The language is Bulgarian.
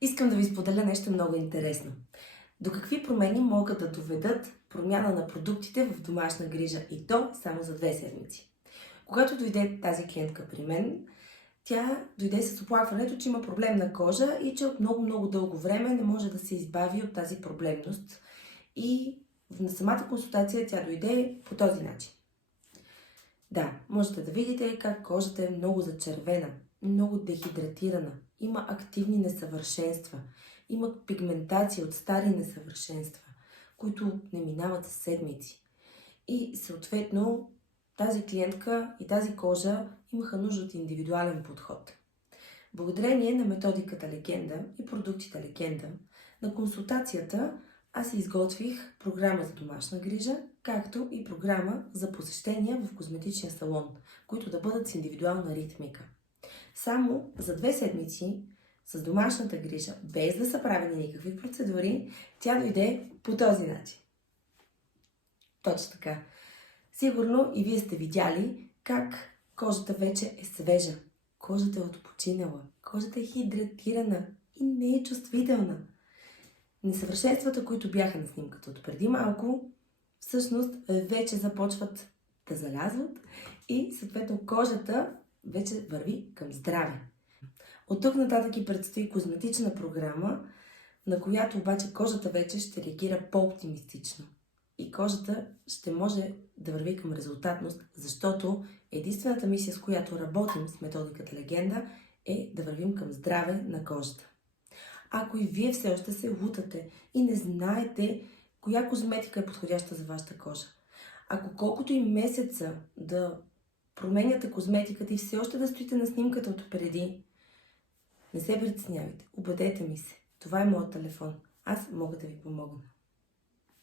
Искам да ви споделя нещо много интересно. До какви промени могат да доведат промяна на продуктите в домашна грижа и то само за 2 седмици? Когато дойде тази клиентка при мен, тя дойде с оплакването, че има проблемна кожа и че от много дълго време не може да се избави от тази проблемност. И на самата консултация тя дойде по този начин. Да, можете да видите как кожата е много зачервена, много дехидратирана, има активни несъвършенства, има пигментация от стари несъвършенства, които не минават с седмици. И съответно тази клиентка и тази кожа имаха нужда от индивидуален подход. Благодарение на методиката Легенда и продуктите Легенда, на консултацията аз изготвих програма за домашна грижа, както и програма за посещения в козметичния салон, които да бъдат с индивидуална ритмика. Само за 2 седмици с домашната грижа, без да са правени никакви процедури, тя дойде по този начин. Точно така. Сигурно и вие сте видяли как кожата вече е свежа, кожата е отпочинала, кожата е хидратирана и не е чувствителна. Несъвършенствата, които бяха на снимката от преди малко, всъщност вече започват да залязват и съответно кожата вече върви към здраве. От тук нататък и предстои козметична програма, на която обаче кожата вече ще реагира по-оптимистично. И кожата ще може да върви към резултатност, защото единствената мисия, с която работим с методиката Легенда, е да вървим към здраве на кожата. Ако и вие все още се лутате и не знаете коя козметика е подходяща за вашата кожа, ако колкото и месеца да променяте козметиката и все още да стоите на снимката от преди, не се притеснявайте, обадете ми се. Това е моят телефон. Аз мога да ви помогна.